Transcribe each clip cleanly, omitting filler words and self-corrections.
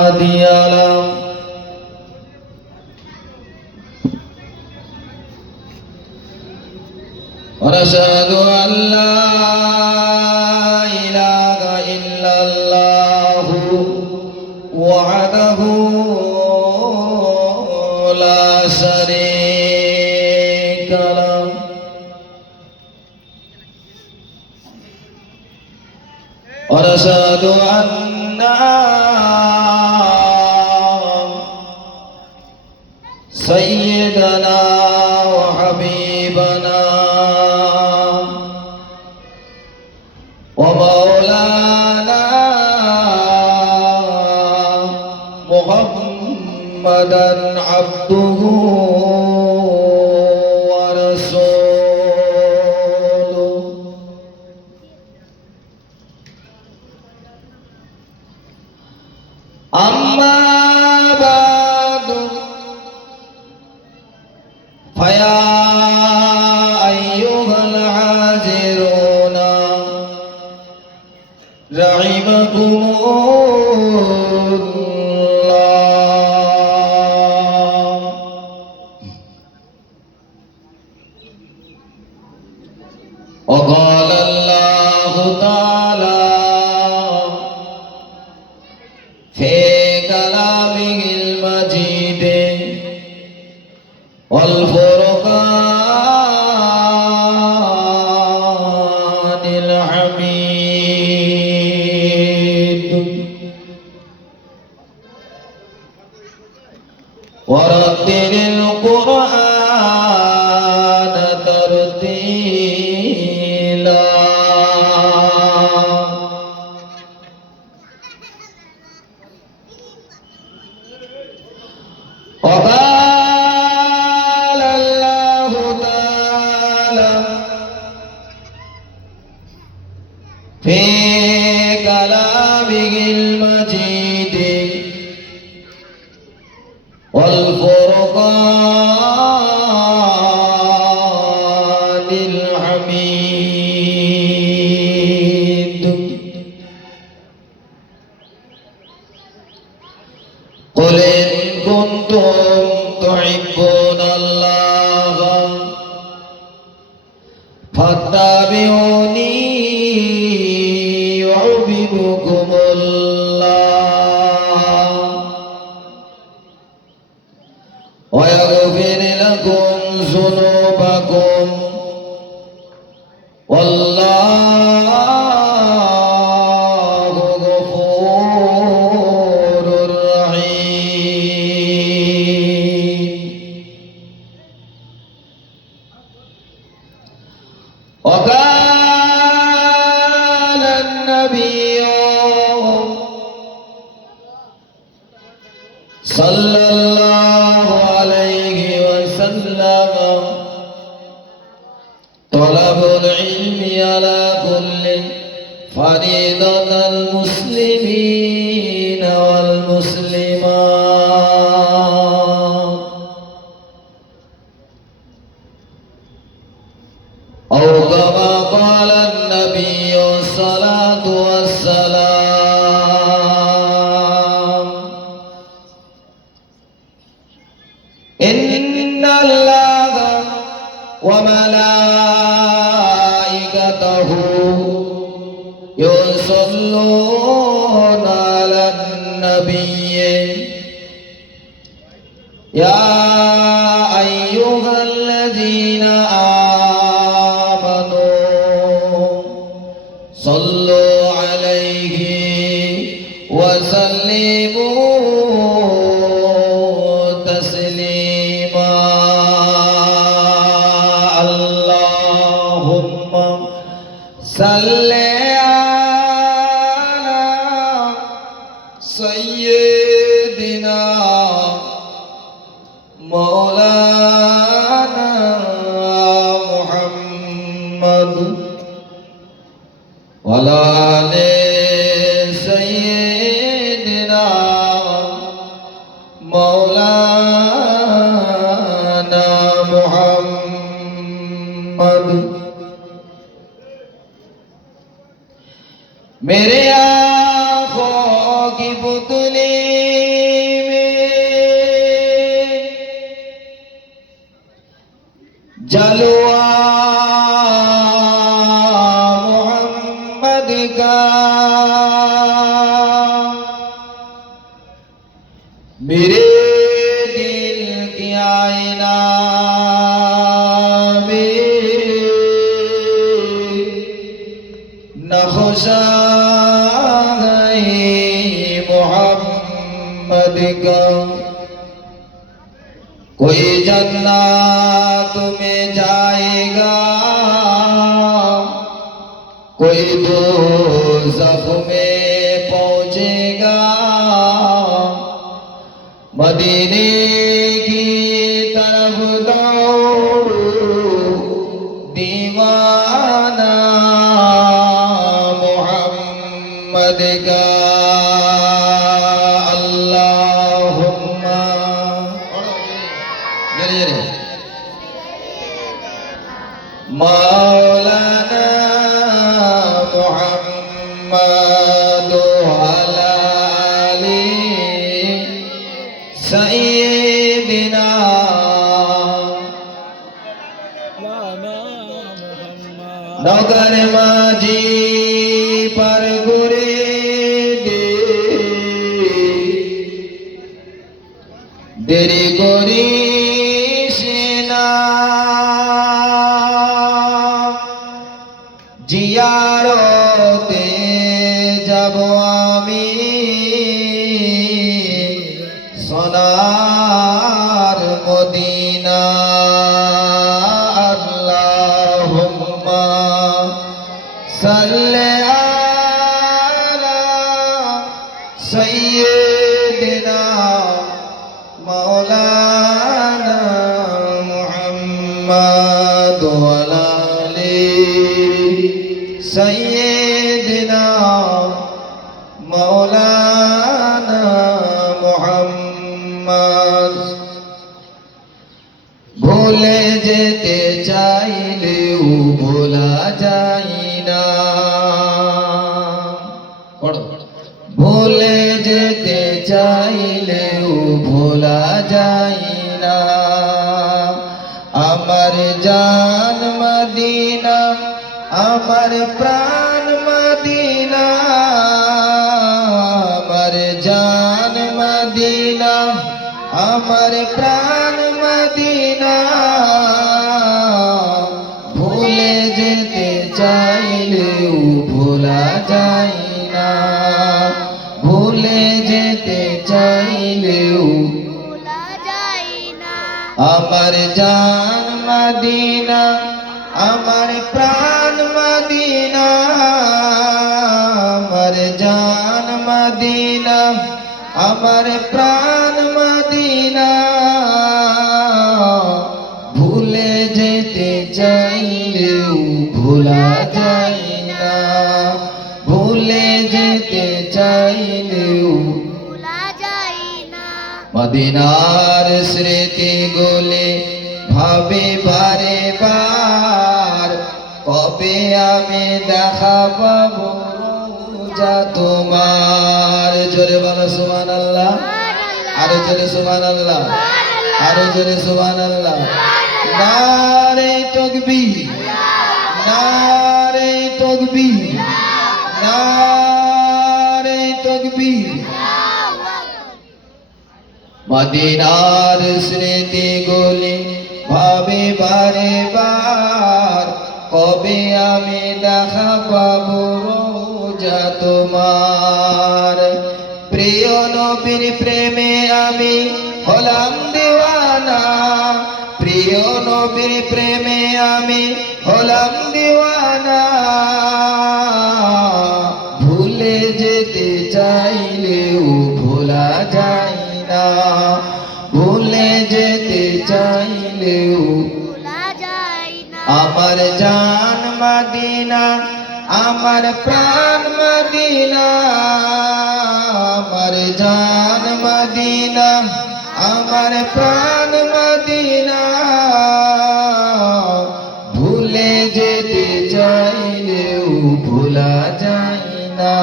هادي له ونشهد أن لا إله إلا الله وحده لا شريك له ونشهد أن سيدنا وحبيبنا ومولانا محمدا عبده ورسوله أما بعد فيا أيها الحاضرون رحمكم الله. وقال الله تعالى في كلامه المجيد والفرقان الحميد ورتل القرآن ترتيلا. وقال الله تعالى في كلامه المجيد والفرقان الحميد قل إن كنتم تحبون الله فاتبعوني يحببكم الله ويغفر لكم ذنوبكم والله غفور رحيم. وقال النبي صلى الله عليه وسلم طلب العلم على كل فريضة المسلمين والمسلمات أو كما قال النبي الصلاة والسلام إن الله وملائكته يصلون على النبي يا أيها الذين آمنوا صلوا عليه وسلموا تسليما. اللهم صل على سيدنا مولانا محمد وعلى آل سيدنا مولانا محمد. मेरे आँखों की पुतली जलवा मोहम्मद का मेरे दिल की आईना में नक्शा है मोहम्मद का। कोई जन्नत में जाएगा, कोई दोज़ख में पहुंचेगा। मदीने की तरफ दौड़ो दीवाना मोहम्मद का। अल्लाहुम्मा मौलाना मुहम्मद अला अली सय्यिदिना नगर माजी पर गुरे देरी गोरी जियारते जब आमी सोनार मदीना। अल्लाहुम्मा सल्ले अला सय्यिदिना मौलाना मुहम्मद अला सय्यिदिना मौलाना मुहम्मद। भूले যেতে চাইলেও ভোলা যায় না, ভুলে যেতে চাইলেও ভোলা যায় না। আমার জান মদিনা, আমার প্রাণ মদিনা, আমার জান মদিনা, আমার প্রাণ মদিনা। ভুলে যেতে চাইলেও ভোলা যায় না, ভুলে যেতে চাইলেও ভোলা যায় না। আমার জান মদিনা, আমার প্রাণ মদিনা, আমার জান মদিনা, আমার প্রাণ মদিনা। ভুলে যেতে চাইলেও ভোলা যায় না, ভুলে যেতে চাইলেও ভোলা যায় না। মদিনার স্মৃতি গুলি ভাবে বারে বার, কবে আমি দেখা পাবো রোজা তোমার। জোরে বলো সুবহানাল্লাহ, আরো জোরে সুবহানাল্লাহ, আরো জোরে সুবহানাল্লাহ। নারে তাকবীর, নারে তাকবীর, নারে তাকবীর। মদিনার স্মৃতি গুলি ভাবে বারে বার, কবে আমি দেখা পাবো রোজা তোমার। প্রিয় নবীর প্রেমে আমি হলাম দিওয়ানা, প্রিয় নবীর প্রেমে আমি হলাম দিওয়ানা। ভুলে যেতে চাইলেও ভোলা যায় না, ভুলে যেতে চাইলেও ভোলা যায় না। আমার জান মদিনা, আমার প্রাণ মদিনা, আমার জান মদিনা, আমার প্রাণ মদিনা। ভুলে যেতে চাইলেও ভোলা যায় না,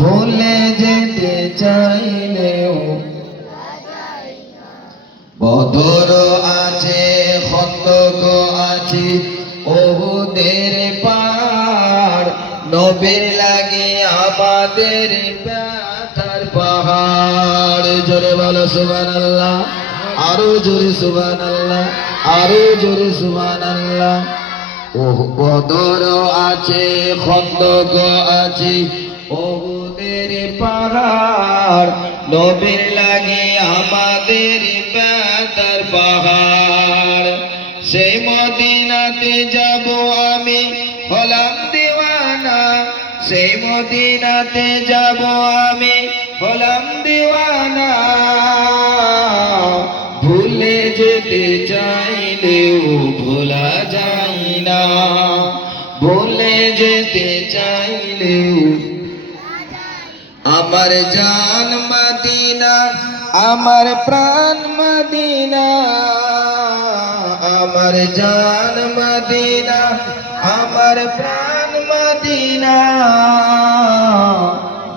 ভুলে যেতে চাইলেও ভোলা যায় না। বদর আছে খন্দক নবীর লাগে আমাদের ব্যথার পাহাড়। জোরে বলো সুবহানাল্লাহ, আরো জোরে সুবহানাল্লাহ, আরো জোরে সুবহানাল্লাহ। বদর আছে, খন্দক আছে, ওহুদের পাহাড়, নবীর লাগে আমাদের ব্যথার পাহাড়। সেই মদিনাতে যাব আমি হলাম দিওয়ানা, সেই মদিনাতে যাব আমি হলাম দিওয়ানা। ভুলে যেতে চাইলেও ভোলা যায় না, ভুলে যেতে চাইলেও। আমার জান মদিনা, আমার প্রাণ মদিনা, আমার জান মদিনা, আমার প্রাণ মদিনা।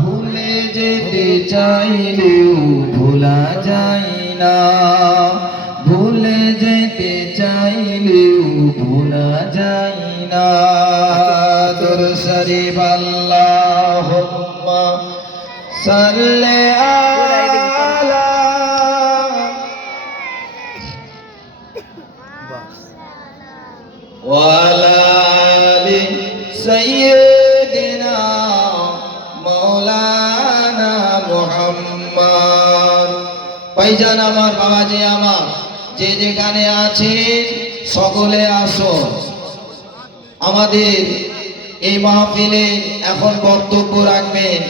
ভুলে যেতে চাইলেও ভোলা যায় না, ভুলে যেতে চাইলেও ভোলা যায় না। দুরূদ শরীফ আল্লাহুম্মা সাল্লি আলা ওয়ালা আলি সাইয়্যিদিনা মাওলানা মুহাম্মদ। ভাইজান আমার, বাবাজি আমার, যে যেখানে আছেন সকলে আসো। আমাদের এই মাহফিলে এখন বক্তব্য রাখবেন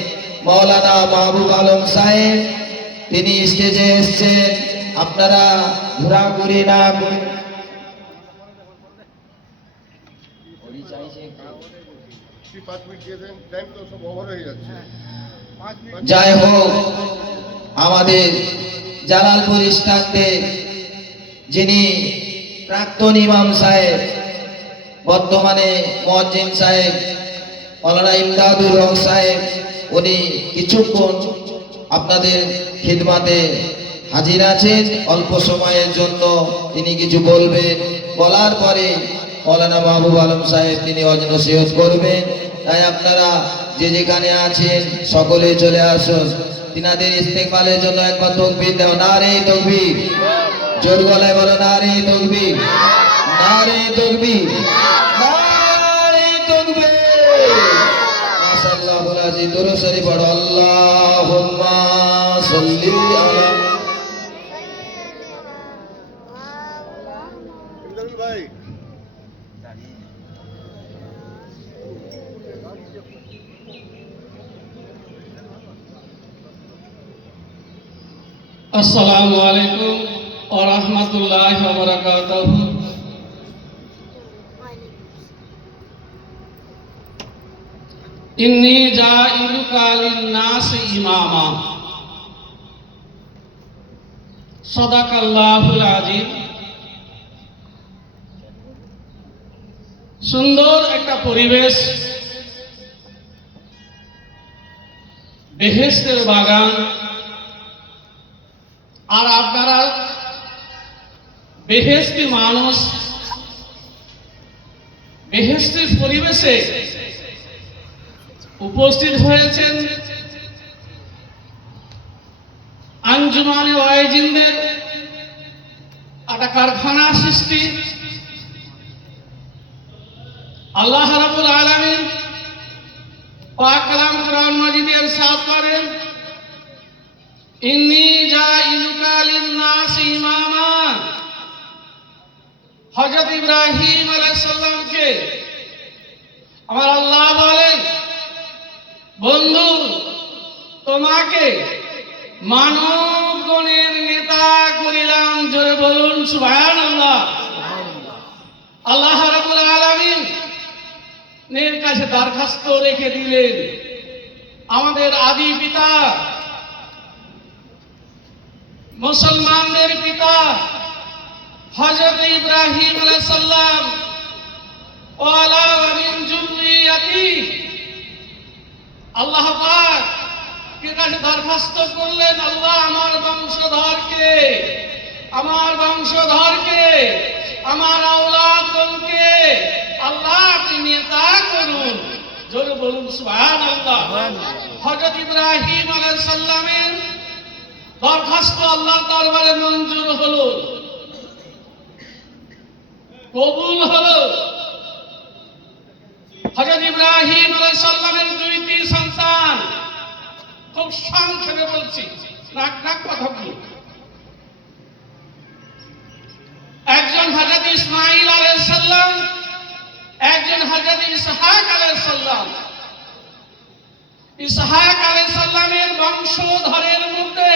মাওলানা মাহবুব আলম সাহেব। তিনি স্টেজে এসেছেন, আপনারা ঘোরাঘুরি না করে। যাই হোক, আমাদের জালালপুর স্টাফে যিনি প্রাক্তন ইমাম সাহেব, বর্তমানে মুয়াজ্জিন সাহেব মাওলানা ইমদাদুর হক সাহেব, উনি কিছুক্ষণ আপনাদের খিদমাতে হাজির আছেন। অল্প সময়ের জন্য তিনি কিছু বলবেন, বলার পরে মাওলানা মাহবুব আলম সাহেব তিনি ওয়াজ নসিহত করবেন। তাই আপনারা যে যেখানে আছেন সকলে চলে আসুন। তিনাদের ইস্তেকবালের জন্য একবার তাকবীর দাও, নারে তাকবীর। জোর গলায় বলো নারে তাকবীর, নারে তাকবীর, নারে তাকবীর। মাশাআল্লাহ, বলা জি দুরূদ শরীফ পড়ো। আল্লাহুম্মা সাল্লি আলা ভাই। আসসালামু আলাইকুম ওয়া রাহমাতুল্লাহি ওয়া বারাকাতুহু। ইন্নী জাইলুকা লিন-নাসি ইমামা। সাদাকাল্লাহুল আযীম। সুন্দর একটা পরিবেশ, বেহেশতের বাগান। আর আপনারা বেহেশতি মানুষ, বেহেশতির পরিবেশে উপস্থিত হয়েছেন। আঞ্জুমানে ওয়াইজিনদের একটা কারখানা সৃষ্টি। আল্লাহ রাব্বুল আলামিন পাক কালাম কোরআন মাজিদে ইরশাদ করেন, ইন্নী জাইলুকা লিন-নাসি ইমামা। হযরত ইব্রাহিম আলাইহিস সালামকে আমার আল্লাহ বলেন, বন্ধু তোমাকে মানবগণের নেতা করিলাম। জোরে বলুন সুবহানাল্লাহ। আল্লাহ রাব্বুল আলামিন এর কাছে দরখাস্ত রেখে দিলেন, আমাদের আদি পিতা, মুসলমানদের পিতা হযরত ইব্রাহিম আলাইহিস সালাম, ওয়ালা ওয়া মিন যুররিয়াতি, আল্লাহ পাক কে কাছে দরখাস্ত করলেন, আল্লাহ আমার বংশধরকে, আমার বংশধরকে, আমার আওলাদগণকে আল্লাহ আপনি নেতা করুন। জোরে বলুন সুবহানাল্লাহ। হযরত ইব্রাহিম আলাইহিস সালামের দরখাস্ত আল্লাহর দরবারে মঞ্জুর হলো, কবুল হলো। হযরত ইব্রাহিম আলাইহিস সালামের দুইটি সন্তান, খুব সংক্ষেপে বলছি, নাক নাক কথাগুলো। একজন হযরত ইসমাঈল আলাইহিস সালাম, একজন হযরত ইসহাক আলাইহিস সালাম। ইসহাক আলাইহিস সালামের বংশধরের মধ্যে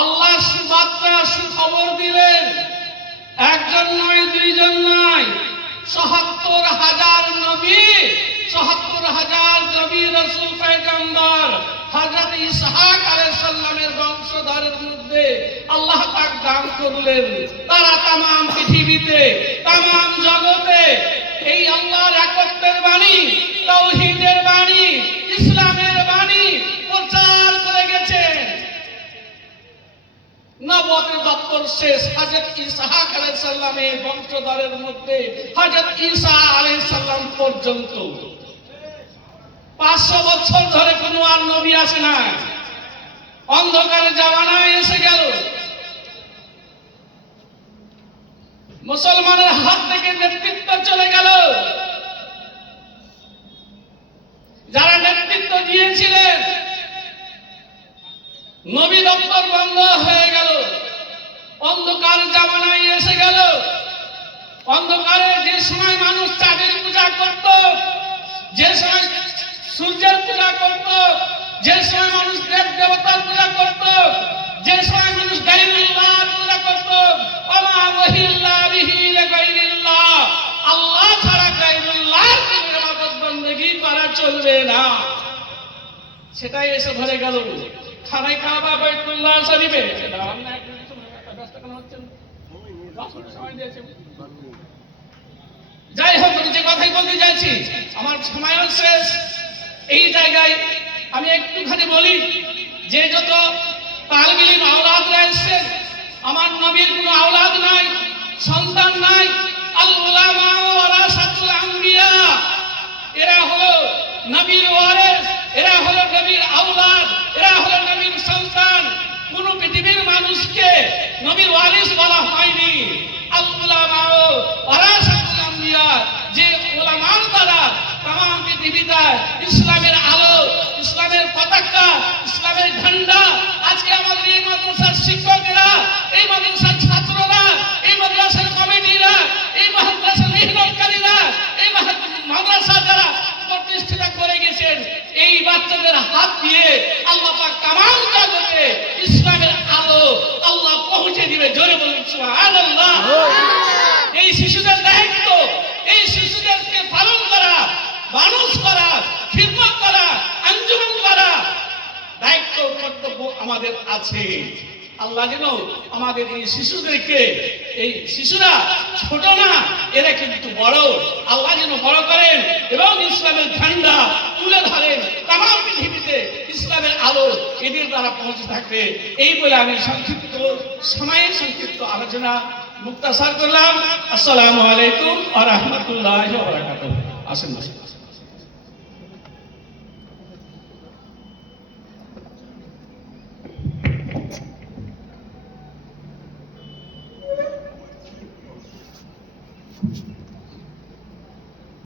আল্লাহ সুবার্তা সুখবর দিলেন, একজন নয়, দুইজন নয়, ৭৭,০০০ নবী, ৭৭,০০০ নবী রাসূল পয়গম্বর হযরত ইসহাক আলাইহিস সালামের বংশধরের মধ্যে আল্লাহ পাক দান করলেন। তারা তামাম পৃথিবীতে, তামাম জগতে এই আল্লাহর একত্বের বাণী, তাওহীদের বাণী, ইসলামের বাণী প্রচার করে গেছেন। নবুয়তের দপ্তর শেষ হযরত ইসহাক আলাইহিস সালামের বংশধরের মধ্যে হযরত ঈসা আলাইহিস সালাম পর্যন্ত ৫০০ বছর ধরে কোনো আর নবী আসে না। অন্ধকারের জামানায় এসে গেল। মুসলমানের হাত থেকে নেতৃত্ব চলে গেল। যারা নেতৃত্ব দিয়েছিলেন, নবী দপ্তর বন্ধ হয়ে গেল। অন্ধকার জামানায় এসে গেল। অন্ধকারে যে সময় মানুষ চাঁদের পূজা করত, যে সময় সূর্যের পূজা করত, যে সময় মানুষ দেব দেবতার পূজা করত, যে সময় মানুষ গায়রুল্লাহর পূজা করত, ওমা ওহিল্লা বিহি লিগায়রিল্লাহ, আল্লাহ ছাড়া গায়রুল্লাহর ইবাদত বندگی করা চলবে না, সেটাই এসে ধরে গেল। খানায় কাবা, বাইতুল্লাহ শরীফে যাই হোক, যে কথাই বলতে যাচ্ছি, আমার সময়ও শেষ। এই জায়গায় আমি একটুখানি বলি যে যত তালিবে ইলম আওলাদরা এসেছেন, আমার নবীর কোনো আওলাদ নাই, সন্তান নাই। আল উলামা ওয়ারাসাতুল আম্বিয়া, এরা হলো নবীর ওয়ারিস, এরা হলো নবীর আওলাদ, এরা হলো নবীর সন্তান। কোন পৃথিবীর মানুষকে নবীর ওয়ারিস বলা হয়নি। আল উলামা ওয়ারাসাতুল আম্বিয়া, যে উলামার দ্বারা তামাম পৃথিবীতে ইসলামের আলো, ইসলামের পতাকা, ইসলামের ঝান্ডা। আজকে আমাদের এই মাদ্রাসার শিক্ষকেরা, এই মাদ্রাসার ছাত্ররা, এই মাদ্রাসার কমিটিরা, এই মাদ্রাসার মেহনতকারীরা, এই মাদ্রাসা যারা প্রতিষ্ঠিত করে গেছেন, এই বাচ্চাদের হাত দিয়ে আল্লাহ পাক তামাম জগতে ইসলামের আলো আল্লাহ পৌঁছে দিবে। জোরে বলুন সুবহানাল্লাহ। এই শিশুদের দায়িত্ব, এই শিশুদেরকে পালন করা, মানুষ করা, খিদমত করা, আঞ্জুমান করা, দায়িত্ব কর্তব্য আমাদের আছে। আল্লাহ যেন আমাদের এই শিশুদেরকে, এই শিশুরা ছোট না, এরা কিন্তু বড়, আল্লাহ যেন বড় করেন এবং ইসলামের ঝান্ডা তুলে ধরেন। তামাম পৃথিবীতে ইসলামের আলো এদের দ্বারা পৌঁছে থাকবে। এই বলে আমি সংক্ষিপ্ত সময়ে সংক্ষিপ্ত আলোচনা মুক্তাসার করলাম। আসসালামু আলাইকুম ওয়া রাহমাতুল্লাহি ওয়া বারাকাতুহু। আসেন বসুন। Thank you.